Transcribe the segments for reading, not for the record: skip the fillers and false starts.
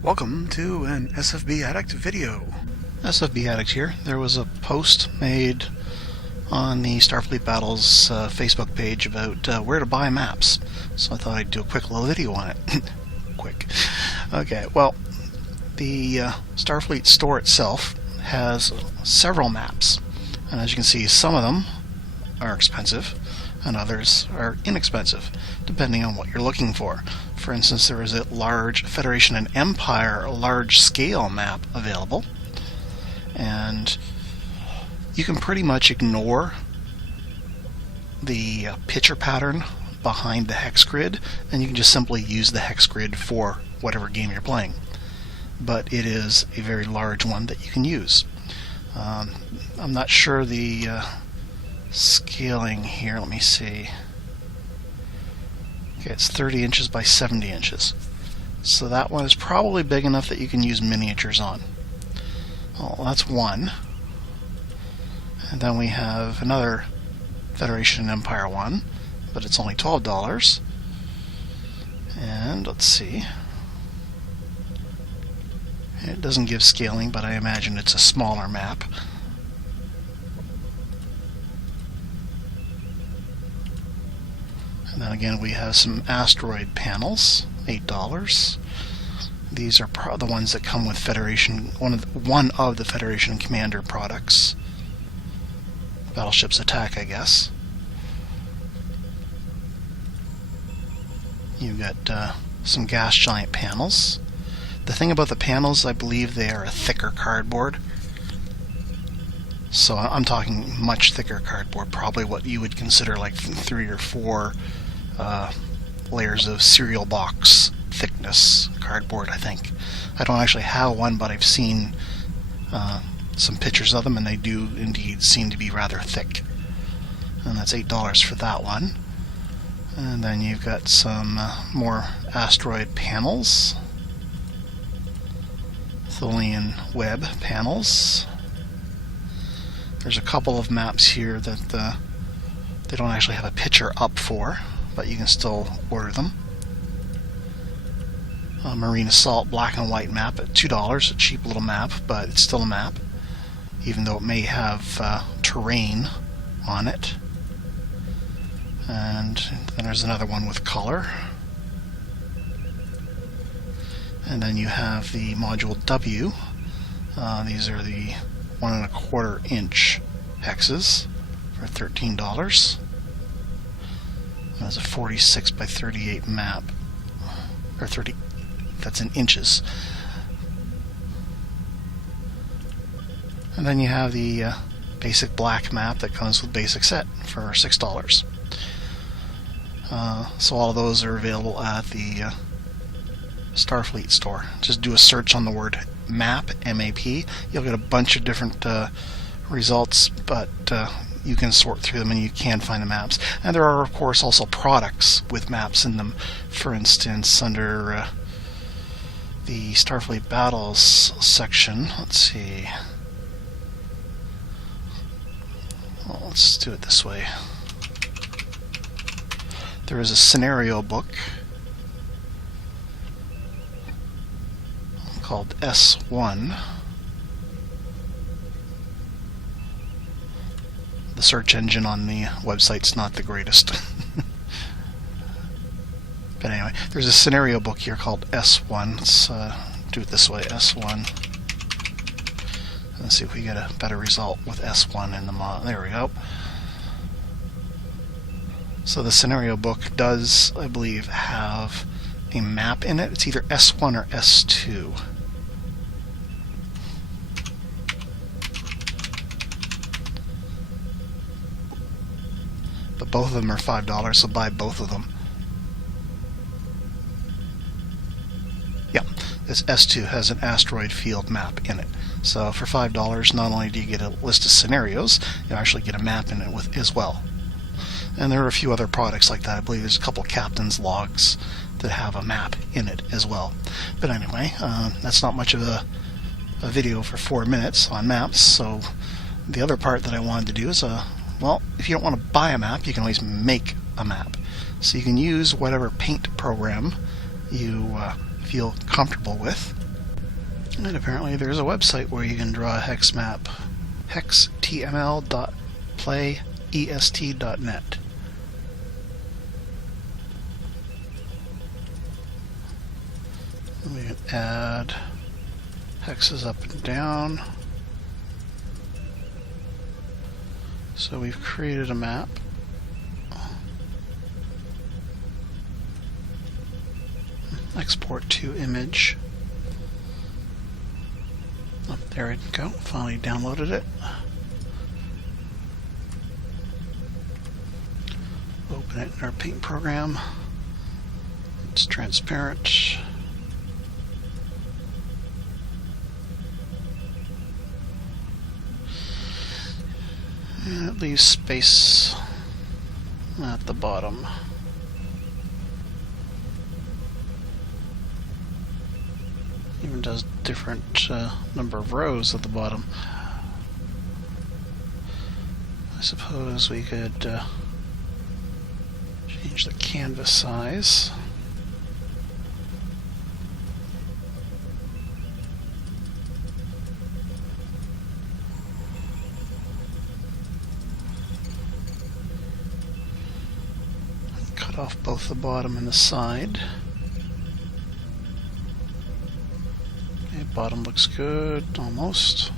Welcome to an SFB Addict video. SFB Addict here. There was a post made on the Starfleet Battles Facebook page about where to buy maps, so I thought I'd do a quick little video on it. Quick. Okay, well, the Starfleet store itself has several maps, and as you can see, some of them are expensive and others are inexpensive, depending on what you're looking for. For instance, there is a large Federation and Empire large-scale map available, and you can pretty much ignore the picture pattern behind the hex grid, and you can just simply use the hex grid for whatever game you're playing. But it is a very large one that you can use. I'm not sure the scaling here. Let me see. Okay, it's 30 inches by 70 inches. So that one is probably big enough that you can use miniatures on. Well, that's one. And then we have another Federation and Empire one, but it's only $12. And let's see. It doesn't give scaling, but I imagine it's a smaller map. And then again, we have some asteroid panels, $8. These are the ones that come with Federation, one of the Federation Commander products. Battleship's Attack, I guess. You've got some gas giant panels. The thing about the panels, I believe they are a thicker cardboard. So I'm talking much thicker cardboard, probably what you would consider like 3 or 4 layers of cereal box thickness cardboard, I think. I don't actually have one, but I've seen some pictures of them, and they do indeed seem to be rather thick. And that's $8 for that one. And then you've got some more asteroid panels. Tholian web panels. There's a couple of maps here that they don't actually have a picture up for, but you can still order them. A Marine Assault black and white map at $2, a cheap little map, but it's still a map, even though it may have terrain on it. And then there's another one with color. And then you have the Module W. These are the 1 1/4 inch hexes for $13. That's a 46 by 38 map, or 30. That's in inches. And then you have the basic black map that comes with basic set for $6. So all of those are available at the Starfleet store. Just do a search on the word map, M-A-P. You'll get a bunch of different results, but you can sort through them and you can find the maps. And there are, of course, also products with maps in them. For instance, under the Starfleet Battles section, let's see. Well, let's do it this way. There is a scenario book called S1. The search engine on the website's not the greatest. But anyway, there's a scenario book here called S1. Let's do it this way, S1. Let's see if we get a better result with S1 in the mod. There we go. So the scenario book does, I believe, have a map in it. It's either S1 or S2. But both of them are $5, so buy both of them. Yeah, this S2 has an asteroid field map in it. So for $5, not only do you get a list of scenarios, you actually get a map in it with as well. And there are a few other products like that. I believe there's a couple captain's logs that have a map in it as well. But anyway, that's not much of a video for 4 minutes on maps. So the other part that I wanted to do is well, if you don't want to buy a map, you can always make a map. So you can use whatever paint program you feel comfortable with. And apparently there's a website where you can draw a hex map. hextml.playest.net. We can add hexes up and down. So we've created a map. Export to image. Oh, there we go. Finally downloaded it. Open it in our paint program. It's transparent. And it leaves space at the bottom. Even does different number of rows at the bottom. I suppose we could change the canvas size. Cut off both the bottom and the side. Okay, bottom looks good, almost.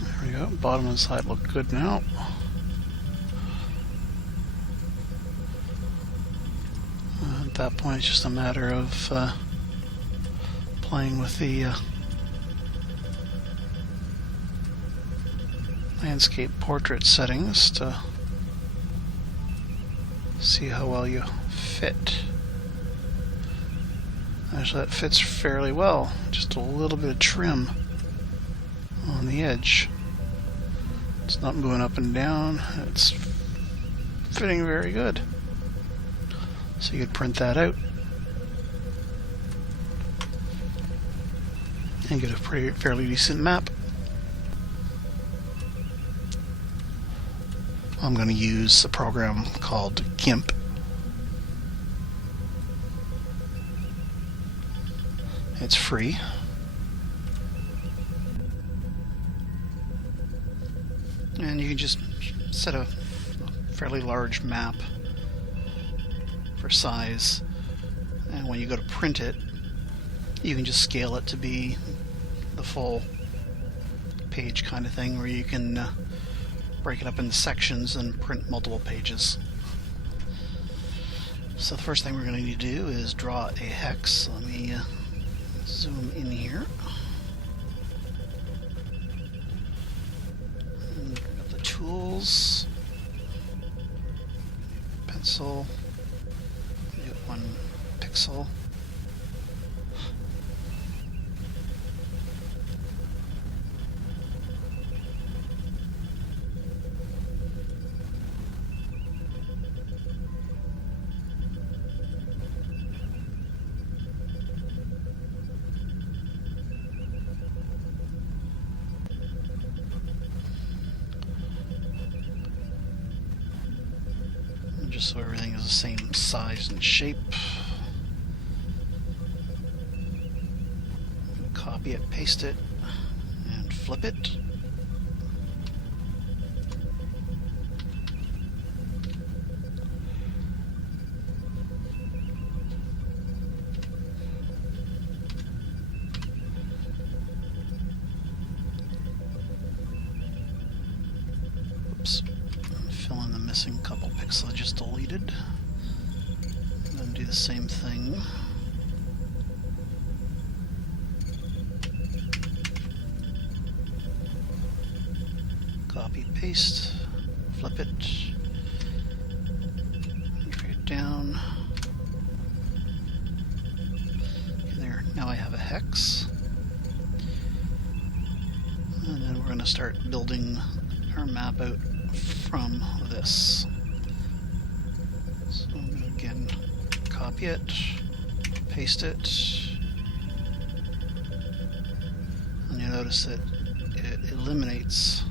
There we go, bottom and side look good now. At that point, it's just a matter of playing with the landscape portrait settings to see how well you fit. Actually, that fits fairly well. Just a little bit of trim on the edge. It's not moving up and down. It's fitting very good. So you could print that out and get a fairly decent map. I'm going to use a program called GIMP. It's free. And you can just set a fairly large map for size, and when you go to print it, you can just scale it to be the full page kind of thing, where you can break it up into sections and print multiple pages. So the first thing we're going to need to do is draw a hex. Let me zoom in here. And bring up the tools, pencil, get 1 pixel. Just so everything is the same size and shape. Copy it, paste it, and flip it. Oops. Fill in the missing couple pixels I just deleted. And then do the same thing. Copy, paste, flip it, drag it down. Okay, there, now I have a hex. And then we're going to start building our map out from this. So I'm going to again copy it, paste it, and you notice that it eliminates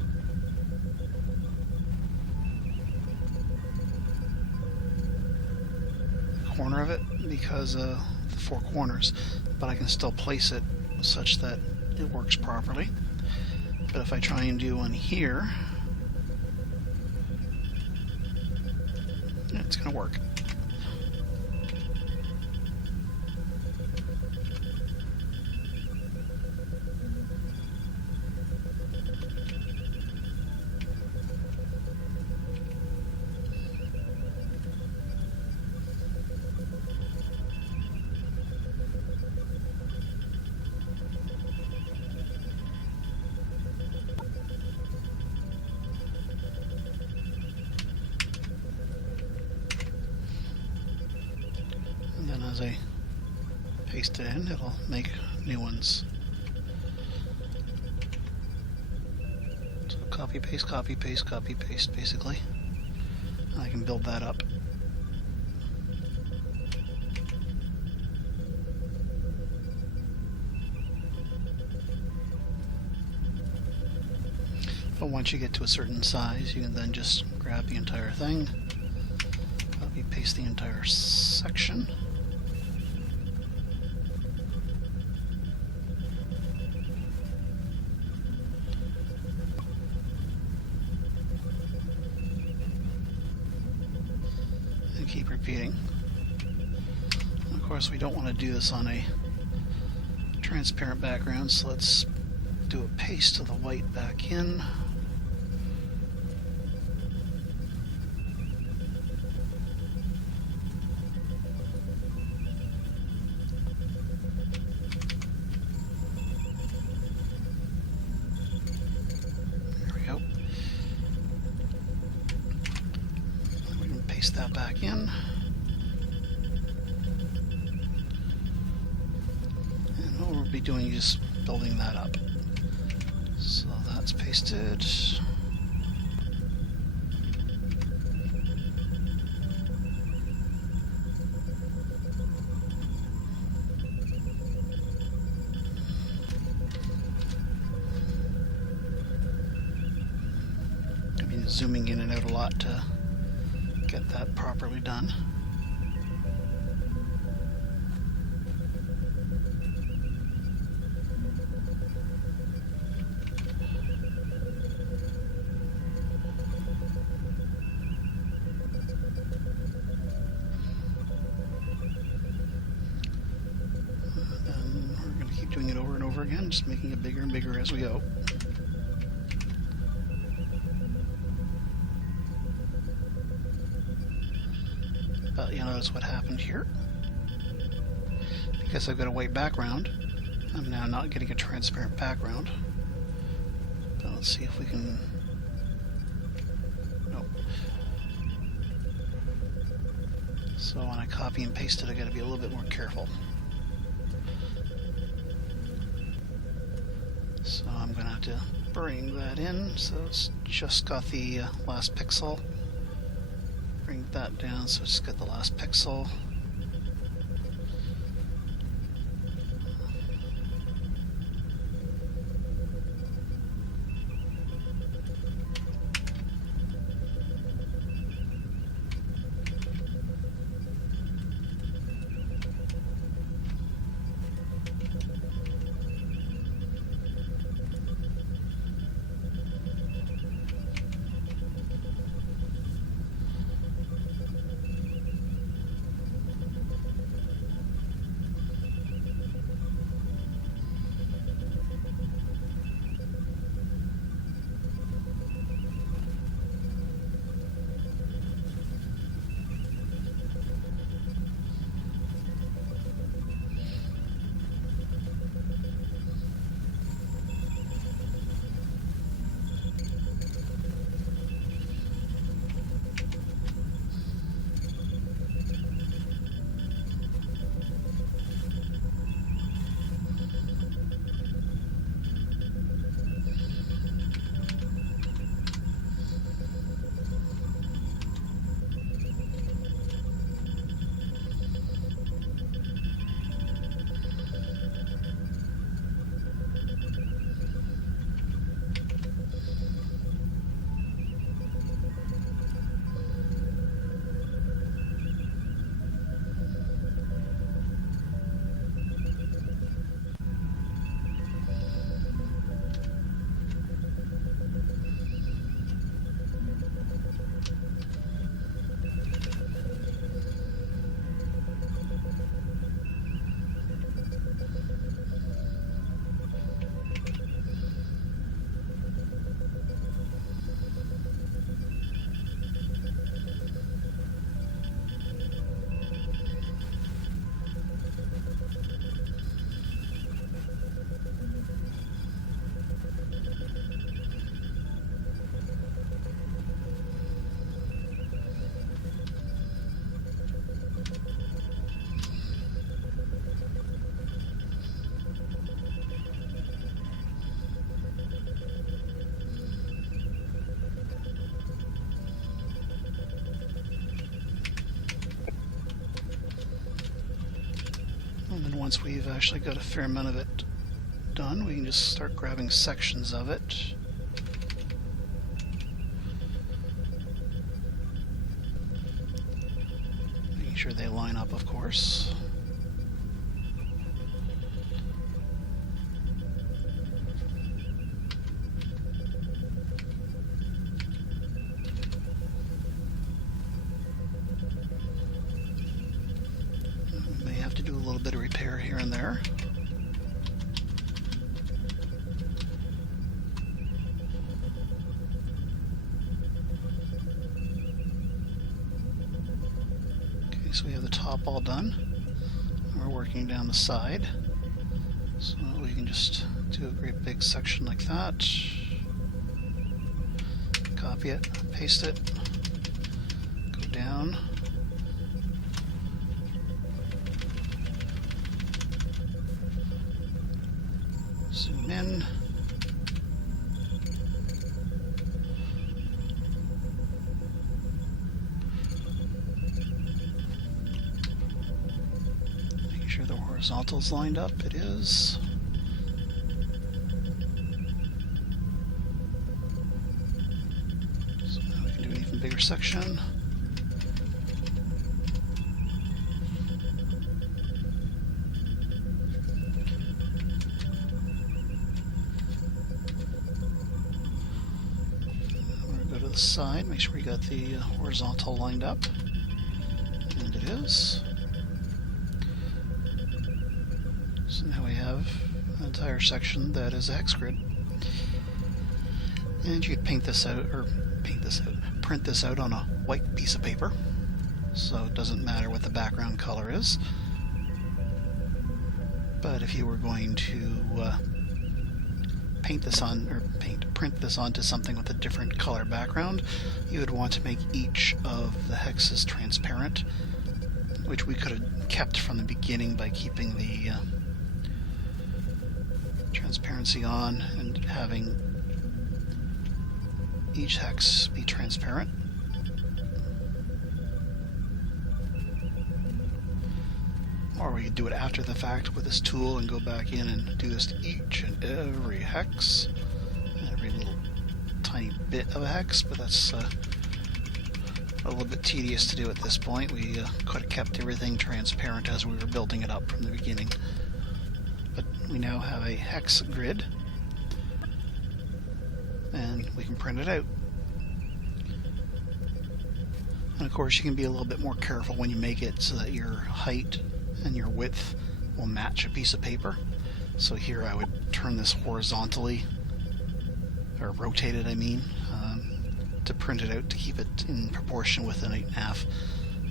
corner of it because of the four corners, but I can still place it such that it works properly. But if I try and do one here, it's going to work. And then as I paste it in, it'll make new ones. So copy, paste, copy, paste, copy, paste, basically. And I can build that up. But once you get to a certain size, you can then just grab the entire thing, copy, paste the entire section. And keep repeating. And of course, we don't want to do this on a transparent background, so let's do a paste of the white back in. Paste that back in. And what we'll be doing is just building that up. So that's pasted. I mean, zooming in and out a lot to get that properly done. Then we're going to keep doing it over and over again, just making it bigger and bigger as we go. You'll notice what happened here. Because I've got a white background, I'm now not getting a transparent background. But let's see if we can... Nope. So when I copy and paste it, I gotta be a little bit more careful. So I'm gonna have to bring that in, so it's just got the last pixel. Bring that down so it's got the last pixel. once we've actually got a fair amount of it done, we can just start grabbing sections of it. Making sure they line up, of course. May have to do a little bit of repair here and there. So we have the top all done, and we're working down the side, so we can just do a great big section like that, copy it, paste it, go down, zoom in, the horizontal's lined up. It is. So now we can do an even bigger section. We're going to go to the side, make sure we got the horizontal lined up. And it is. So now we have an entire section that is a hex grid. And you could print this out on a white piece of paper, so it doesn't matter what the background color is. But if you were going to print this onto something with a different color background, you would want to make each of the hexes transparent, which we could have kept from the beginning by keeping the transparency on and having each hex be transparent. Or we could do it after the fact with this tool and go back in and do this to each and every hex, every little tiny bit of a hex, but that's a little bit tedious to do at this point. We could have kept everything transparent as we were building it up from the beginning. But we now have a hex grid, and we can print it out. And of course you can be a little bit more careful when you make it so that your height and your width will match a piece of paper. So here I would turn this horizontally, or rotate it I mean, to print it out to keep it in proportion with an 8.5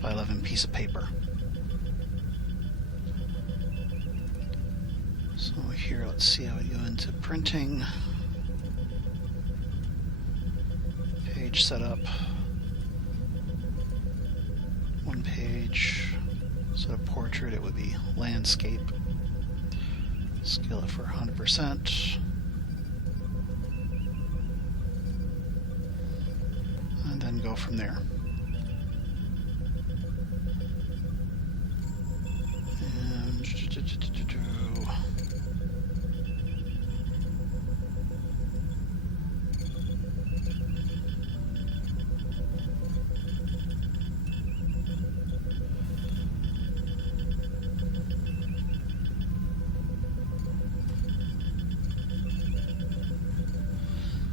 by 11 piece of paper. So here, let's see how we go into printing. Page setup. One page. Instead of portrait, it would be landscape. Scale it for 100%. And then go from there.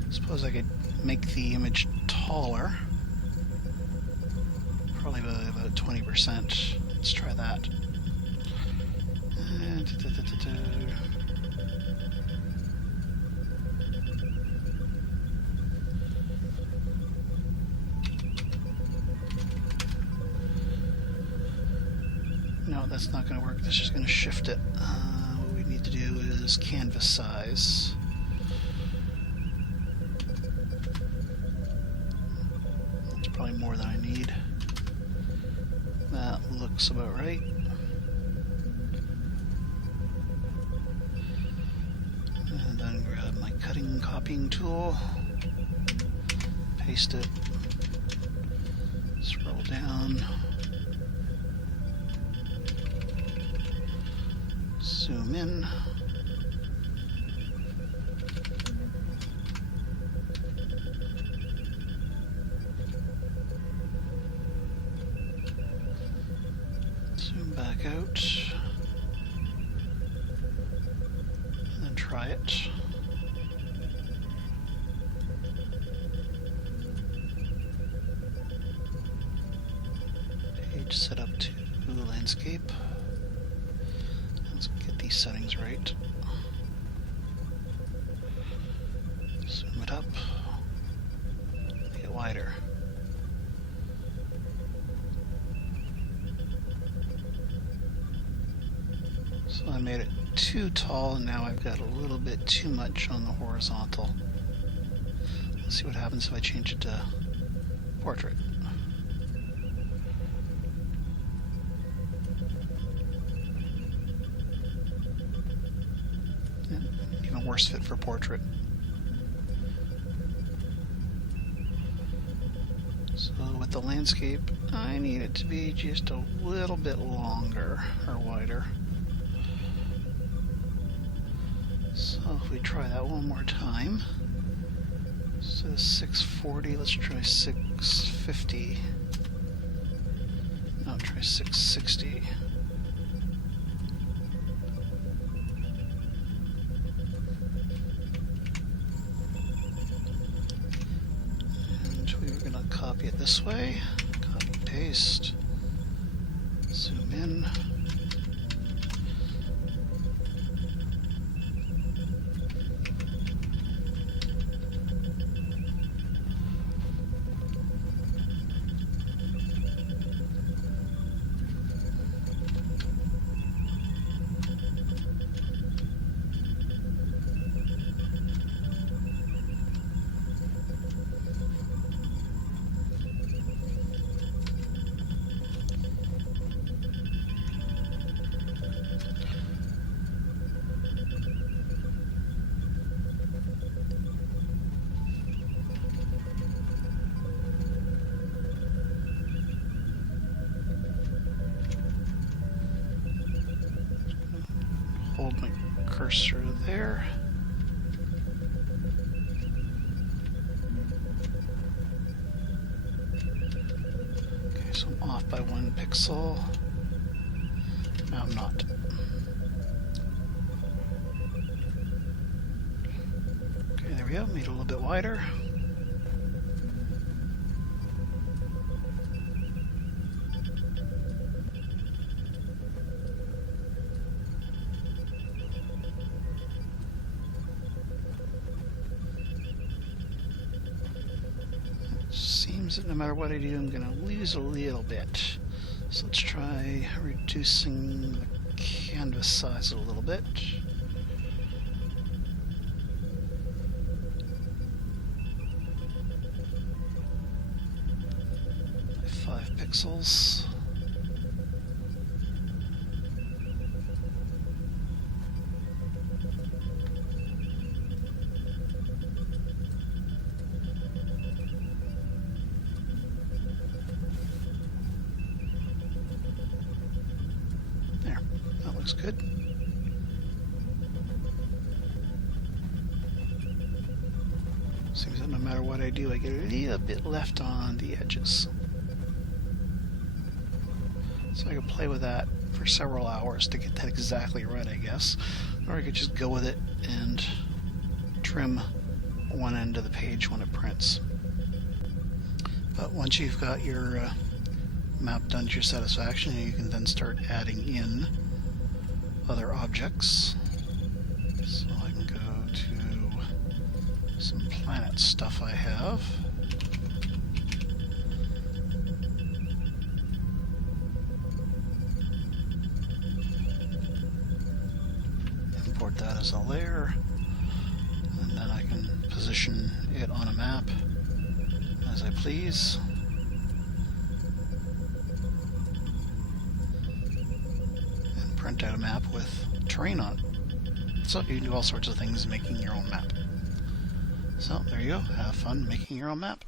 And suppose I could make the image taller, probably by about 20%. Let's try that. No, that's not going to work. That's just going to shift it. What we need to do is canvas size. Probably more than I need. That looks about right. And then grab my cutting copying tool, paste it, scroll down, Zoom in. Zoom back out. And then try it. Page set up to landscape. Let's get these settings right. Zoom it up. Make it wider. So I made it too tall, and now I've got a little bit too much on the horizontal. Let's see what happens if I change it to portrait. Even worse fit for portrait. So with the landscape, I need it to be just a little bit longer or wider. So if we try that one more time, so 640, let's try 650. No, try 660. And we were going to copy it this way. Copy, paste, zoom in. Hold my cursor there. Okay, so I'm off by 1 pixel. No, I'm not. Okay, there we go. Made it a little bit wider. Seems that no matter what I do, I'm going to lose a little bit. So let's try reducing the canvas size a little bit. 5 pixels. There, that looks good. Seems that no matter what I do, I get a little bit left on the edges. So I could play with that for several hours to get that exactly right, I guess. Or I could just go with it and trim one end of the page when it prints. But once you've got your map done to your satisfaction, you can then start adding in other objects. So I can go to some planet stuff I have. Import that as a layer, and then I can position it on a map as I please. And print out a map with terrain on it. So you can do all sorts of things making your own map. So there you go, have fun making your own map.